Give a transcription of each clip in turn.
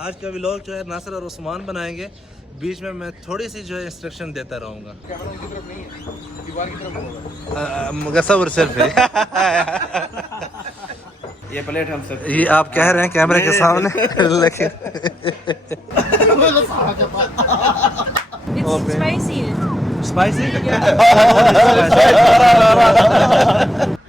आज का व्लॉग जो है नासिर और उस्मान बनाएंगे। बीच में मैं थोड़ी सी जो है इंस्ट्रक्शन देता रहूँगा। मुगस्सर सिर्फ है। ये प्लेट हम सब ये आप कह रहे हैं कैमरे के सामने लेकिन स्पाइसी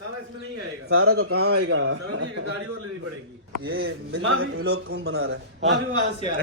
सारा इसमें नहीं आएगा। सारा तो कहाँ आएगा? गाड़ी और लेनी पड़ेगी। ये मेरी व्लॉग कौन बना रहा है?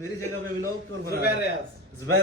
मेरी जगह पे व्लॉग कौन बना रहा है? जुबैर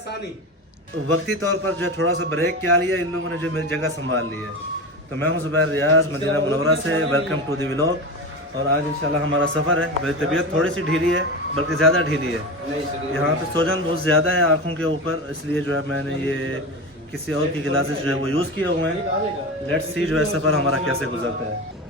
सानी। वक्ती तौर पर जो थोड़ा सा ब्रेक क्या लिया इन लोगों ने जो मेरी जगह संभाल ली है। तो मैं हूँ जुबैर रियाज मदीना मुनव्वरा से। Welcome to the vlog. और आज इंशाल्लाह हमारा सफ़र है। मेरी तबीयत थोड़ी सी ढीली है, बल्कि ज़्यादा ढीली है। यहाँ पे सोजन बहुत ज़्यादा है आँखों के ऊपर, इसलिए जो है मैंने ये किसी और की ग्लासेस जो है वो यूज़ किए हुए हैं। लेट्स सी जो है सफ़र हमारा कैसे गुजरता है।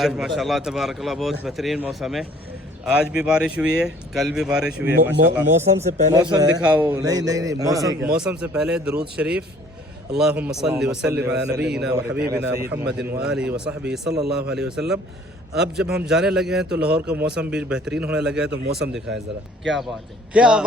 आज माशाल्लाह तबारक अल्लाह बहुत बेहतरीन मौसम है। आज भी बारिश हुई है, कल भी बारिश हुई है माशाल्लाह। मौसम से पहले मौसम दिखाओ। नहीं मौसम से पहले दुरूद शरीफ अल्लाहुम्मा सल्लि व सल्लिम अला नबीना व हबीबिना मुहम्मदिन व आलिहि व सहबिही सल्लल्लाहु अलैहि वसल्लम। अब जब हम जाने लगे हैं तो लाहौर का मौसम भी बेहतरीन होने लगा है। तो मौसम दिखाएं जरा। क्या बात है, क्या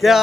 क्या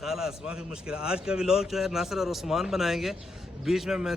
खालास माफी मुश्किल। आज का व्लॉग जो है नासिर और उस्मान बनाएंगे। बीच में मैं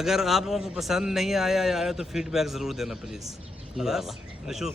अगर आप लोगों को पसंद नहीं आया या आया तो फीडबैक ज़रूर देना प्लीज़। खलास नशूफ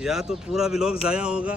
या तो पूरा व्लॉग ज़ाया होगा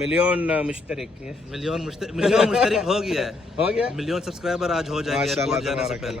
मिलियन मुश्तरक मिलियन मुश्तरक हो गया है। हो गया। मिलियन सब्सक्राइबर आज हो जाएंगे एयरपोर्ट जाने से पहले।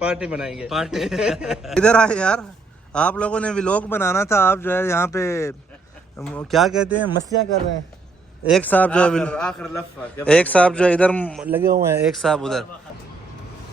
पार्टी बनाएंगे। पार्टी इधर आए यार। आप लोगों ने व्लॉग बनाना था। आप जो है यहाँ पे क्या कहते हैं मस्तियाँ कर रहे हैं। एक साहब जो है आखिर लफ्फा एक साहब जो इधर लगे हुए हैं, एक साहब उधर।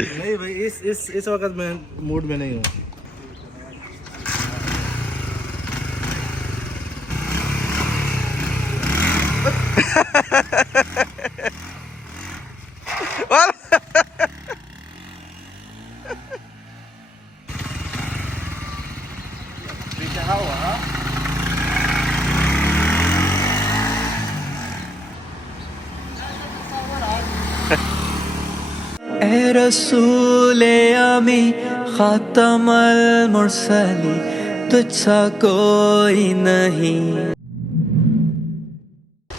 नहीं भाई इस वक्त मैं मूड में नहीं हूँ। ए रसूले अमी खातमल मुरसली तुझसा कोई नहीं।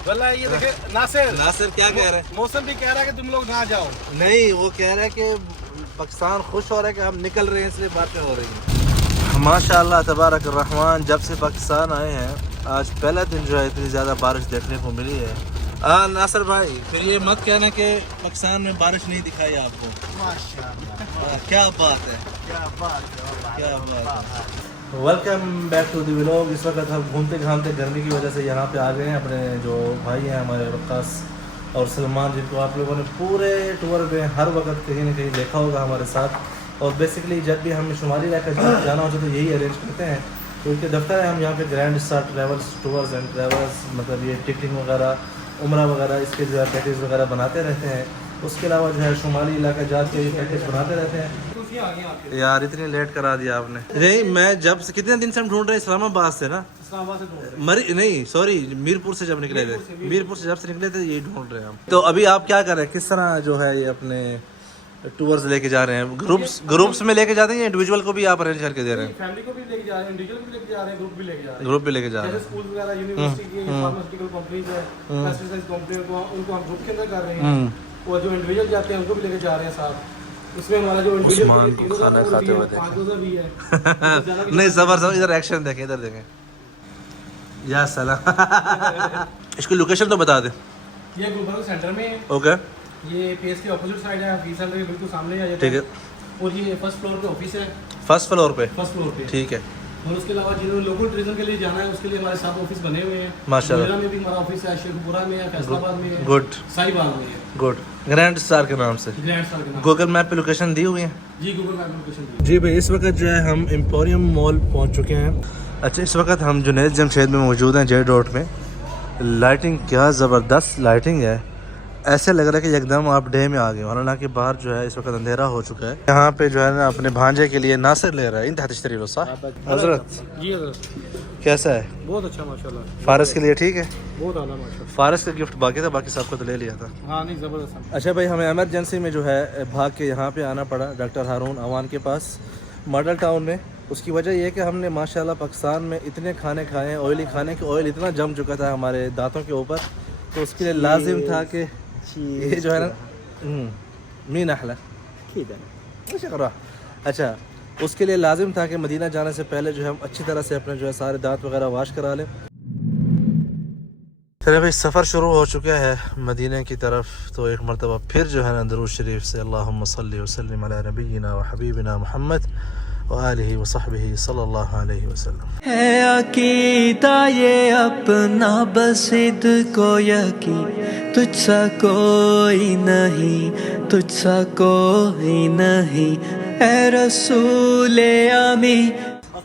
वल्लाह ये देखे नासिर क्या कह रहे हैं? मौसम भी कह रहा है कि तुम लोग ना जाओ। नहीं वो कह रहा है कि पाकिस्तान खुश हो रहा है कि हम निकल रहे हैं इसलिए बातें हो रही हैं। माशाअल्लाह तबारक रहमान। जब से पाकिस्तान आए हैं आज पहला दिन जो है इतनी ज़्यादा बारिश देखने को मिली है। नासिर भाई फिर ये मत कहना कि पाकिस्तान में बारिश नहीं दिखाई आपको। माशाअल्लाह क्या बात है, क्या बात है। Welcome back to the vlog. इस वक्त हम घूमते घामते गर्मी की वजह से यहाँ पे आ गए हैं। अपने जो भाई हैं हमारे वक्कास और सलमान, जिनको आप लोगों ने पूरे टूर में हर वक्त कहीं ना कहीं देखा होगा हमारे साथ। और बेसिकली जब भी हमें शुमाली इलाका जाना होता है तो यही अरेंज करते हैं। तो उनके दफ्तर है, हम यहाँ पे grand star travels tours and travels मतलब ये टिकटिंग वगैरह उम्रा वगैरह इसके जो है पैकेज वगैरह बनाते रहते हैं। उसके अलावा जो है शुमाली इलाका जाके ये पैकेज बनाते रहते हैं। यार इतनी लेट करा दिया आपने। नहीं मैं जब से कितने दिन से हम ढूंढ रहे हैं इस्लामाबाद से ना नहीं सॉरी मीरपुर से जब निकले थे। मीरपुर से जब से निकले थे यही ढूंढ रहे हैं हम। तो अभी आप क्या कर रहे हैं? किस तरह जो है ये अपने टूर्स लेके जा रहे हैं? ग्रुप्स में लेके जाते हैं या इंडिविजुअल को भी आप अरेंज करके दे रहे हैं? फैमिली को भी लेके जा रहे हैं, इंडिविजुअल भी लेके जा रहे हैं, ग्रुप भी लेके जा रहे हैं। ग्रुप भी लेके जा रहे हैं। स्कूल वगैरह यूनिवर्सिटी की फार्मास्यूटिकल कंपनीज है, पेस्टिसाइड कंपनी को उनको हम ग्रुप के अंदर कर रहे हैं। और जो इंडिविजुअल जाते हैं उनको भी लेके जा रहे हैं साथ। उसमें हमारा जो इंडिविजुअल खाना खाते हुए 5,000 भी है। नहीं सबर इधर एक्शन देखें, इधर देखें। या सलाम। इसकी लोकेशन तो बता दे। ये गुलबर्ग सेंटर में है। ओके। ये पीएस के ऑपोजिट साइड है, वीसा के बिल्कुल सामने है। ठीक है। और ये फर्स्ट फ्लोर पे ऑफिस है। फर्स्ट फ्लोर पे? फर्स्ट फ्लोर पे। ठीक है। और उसके अलावा जिन्होंने लोकल टूरिज्म के लिए जाना है उसके लिए हमारे 7 ऑफिस बने हुए हैं। माशाल्लाह। मेरा में भी हमारा ऑफिस है, शेखपुरा में है, फैसलाबाद में है, गुड साहिबाग में है। गुड। ग्रैंड स्टार के नाम से। ग्रैंड स्टार के नाम। गूगल मैप पे लोकेशन दी हुई है जी, गूगल मैप लोकेशन। जी भाई, इस वक्त जो है हम एम्पोरियम मॉल पहुंच चुके हैं। अच्छा, इस वक्त हम जुनैद जमशेद में मौजूद हैं, जेड रोड में। लाइटिंग क्या ज़बरदस्त लाइटिंग है, ऐसे लग रहा है कि एकदम आप डे में आ गए। हालांकि बाहर जो है इस वक्त अंधेरा हो चुका है। यहाँ पे जो है ना अपने भांजे के लिए नासिर ले रहा है। इन तहत हजरत जी हजरत, कैसा है? बहुत अच्छा माशाल्लाह। फारस के लिए ठीक है? बहुत आला माशाल्लाह। फारस का गिफ्ट बाकी था, बाकी सबको तो ले लिया था। हाँ नहीं, ज़बरदस्त। अच्छा भाई, हमें एमरजेंसी में जो है भाग के यहाँ पे आना पड़ा डॉक्टर हारून अवान के पास, मॉडल टाउन में। उसकी वजह यह है कि हमने माशाल्लाह पाकिस्तान में इतने खाने खाए हैं, ऑयली खाने कि ऑयल इतना जम चुका था हमारे दांतों के ऊपर, तो उसके लिए लाजिम था कि ये जो है ना मीन अहला शुक्र। अच्छा, उसके लिए लाजिम था कि मदीना जाने से पहले जो है हम अच्छी तरह से अपने जो है सारे दांत वगैरह वाश करा लें। चलिए भाई, सफ़र शुरू हो चुका है मदीने की तरफ। तो एक मरतबा फिर जो है ना दरूद शरीफ से अल्लाहुम्मा सल्ली व सल्लिम अला नबीना व हबीबिना मुहम्मद व आलिहि व सहबिहि सल्लल्लाहु अलैहि वसल्लम। है अकीदा ये अपना बसिद को यकीन, तुझसा कोई नहीं, तुझसा कोई नहीं, है रसूले आमी।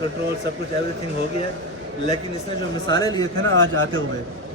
कंट्रोल सब कुछ एवरीथिंग हो गया है, लेकिन इसने जो मिसाले लिए थे ना आज आते हुए,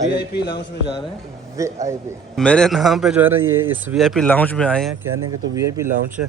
VIP लाउंज में जा रहे हैं। VIP मेरे नाम पे जो है ना ये इस VIP लाउंज में आए हैं, कहने के तो VIP लाउंज है,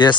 यस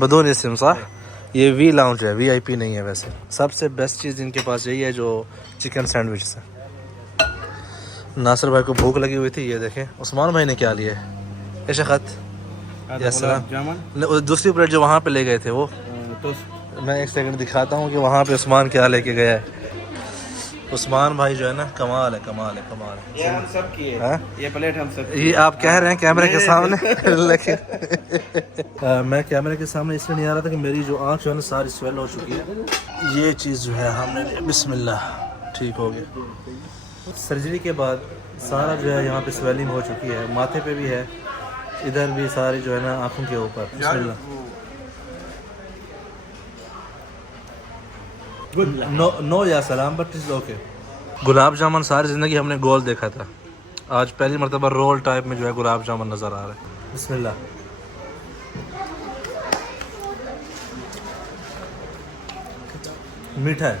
बदौन इसम साह, ये V लाउंज है, VIP नहीं है। वैसे सबसे बेस्ट चीज़ इनके पास यही है जो चिकन सैंडविच है। नासिर भाई को भूख लगी हुई थी, ये देखें उस्मान भाई ने क्या लिया है। इशक़त दूसरी प्लेट जो वहाँ पे ले गए थे वो, तो मैं एक सेकंड दिखाता हूँ कि वहाँ पे उस्मान क्या लेके गया है। उस्मान भाई जो है ना कमाल है, कमाल है, कमाल है। ये हम सब की है, ये प्लेट हम सब। ये आप कह रहे हैं कैमरे के सामने, लेकिन मैं कैमरे के सामने इसलिए नहीं आ रहा था कि मेरी जो आँख जो है ना सारी स्वेल हो चुकी है। ये चीज़ जो है हमने बिस्मिल्लाह ठीक हो गया। सर्जरी के बाद सारा जो है यहाँ पे स्वेलिंग हो चुकी है, माथे पे भी है, इधर भी सारी जो है ना आँखों के ऊपर। बिस्मिल्लाह। नो या सलाम, but is okay. Gulab jamun सारी ज़िंदगी हमने गोल देखा था, आज पहली मरतबा रोल टाइप में जो है गुलाब जामुन नज़र आ रहा है। बिस्मिल्लाह। मीठा है।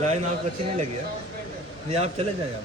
लाइन आपको अच्छी नहीं लगी है? नहीं आप चले जाएं आप।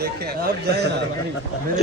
देखें आप जाएं ना, मेरे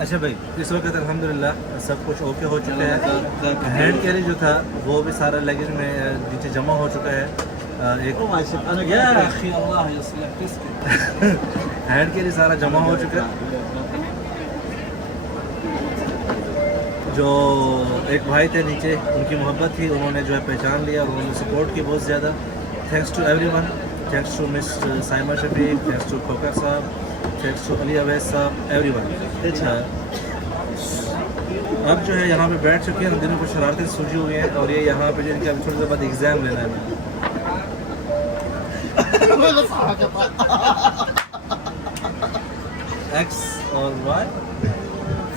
अच्छा भाई, इस वक्त अल्हम्दुलिल्लाह सब कुछ ओके हो चुका है। हैंड कैरी जो था वो भी सारा लगेज में नीचे जमा हो चुका है। एक हैंड कैरी सारा जमा हो चुका है। जो एक भाई थे नीचे, उनकी मोहब्बत थी, उन्होंने जो है पहचान लिया और उन्होंने सपोर्ट की बहुत ज़्यादा। Thanks to everyone, thanks to miss Saima Shafiq, thanks to Khokhar साहब, थैंक्स टू अली अवैस साहब, एवरीवन। अच्छा, अब जो है यहाँ पे बैठ चुके हैं, दिनों को शरारतें सूझी हुई हैं, और ये यहाँ पे जो इनके अभी थोड़ी देर बाद एग्ज़ाम लेना है। एक्स और Y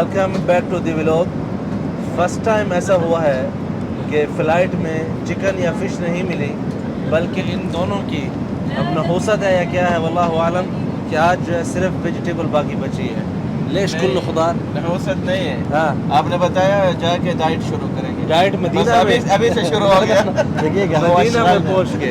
welcome back to the vlog. First time ऐसा हुआ है कि फ़्लाइट में चिकन या फ़िश नहीं मिली, बल्कि इन दोनों की अपना होसत है या क्या है वल्लाहु आलम कि आज जो है सिर्फ वेजिटेबल बाकी बची है। लेश कुल्लु खुदा होसत नहीं है। हाँ, आपने बताया जाके डाइट शुरू करेंगे। डाइट मदीना में अभी से शुरू हो गया। मदीना में पहुंच के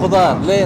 खुदार ले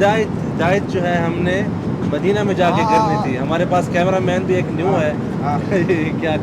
डाइट जो है हमने मदीना में जाके करनी थी। हमारे पास कैमरा मैन भी एक न्यू है। क्या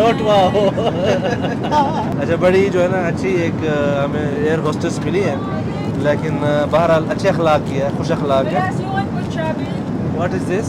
नोट वाओ। अच्छा, बड़ी जो है ना अच्छी एक हमें एयर होस्टेस मिली है, लेकिन बहरहाल अच्छे अखलाक की है, खुश अखलाक है। Yes, you want punjabi? What is this?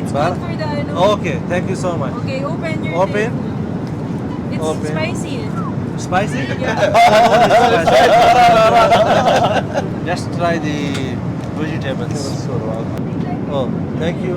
It's Bar- good for the nose. Okay, thank you so much. Okay, open your Open. thing. It's Open. spicy. Spicy? Just try the vegetables. Oh, thank you.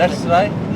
let's try.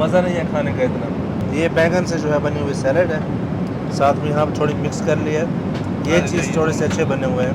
मज़ा नहीं है खाने का इतना। ये बैंगन से जो है बनी हुई सैलड है, साथ में यहाँ थोड़ी मिक्स कर ली है। ये चीज़ थोड़े से अच्छे बने हुए हैं।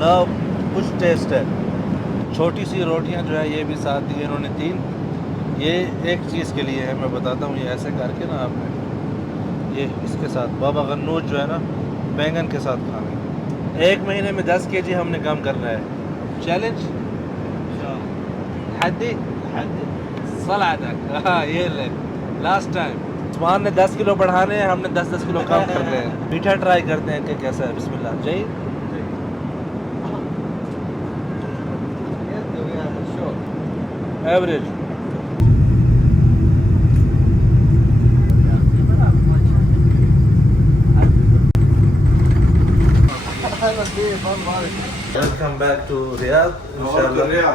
ना कुछ टेस्ट है। छोटी सी रोटियाँ जो है ये भी साथ दी इन्होंने 3। ये एक चीज़ के लिए है, मैं बताता हूँ। ये ऐसे करके ना आपने ये इसके साथ बाबा गन्नूज जो है ना बैंगन के साथ खाना। 1 महीने में 10 kg हमने कम करना है। चैलेंज हद्दी सलादक। हाँ, ये ले लास्ट टाइम उस्मान ने 10 किलो बढ़ाने हैं, हमने 10-10 किलो कम करने हैं। मीठा ट्राई करते हैं कि कैसा है। बिस्मिल्लाह जय एवरेज। Welcome back to Riyadh. इंशाल्लाह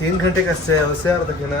3 घंटे का सैर तक ना।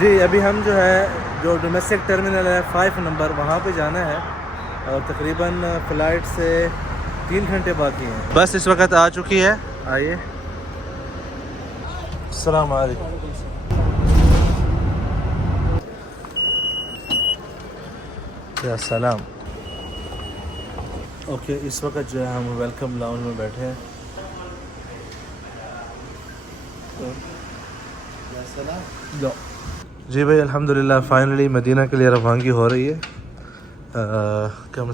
जी, अभी हम जो है जो डोमेस्टिक टर्मिनल है 5 नंबर, वहाँ पे जाना है और तकरीबन फ़्लाइट से 3 घंटे बाकी हैं। बस इस वक्त आ चुकी है। आइए। अस्सलाम वालेकुम। या सलाम। ओके, इस वक्त जो है हम वेलकम लाउंज में बैठे हैं। जी भाई, अल्हम्दुलिल्लाह फाइनली मदीना के लिए रवानगी हो रही है। कम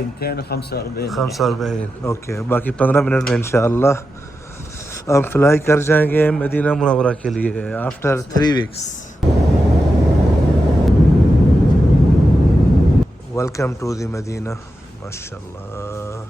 245 45। ओके, बाकी 15 मिनट में इंशाअल्लाह हम फ्लाई कर जाएंगे मदीना मुनव्वरा के लिए after 3 weeks. Welcome to the Madinah. माशाल्लाह।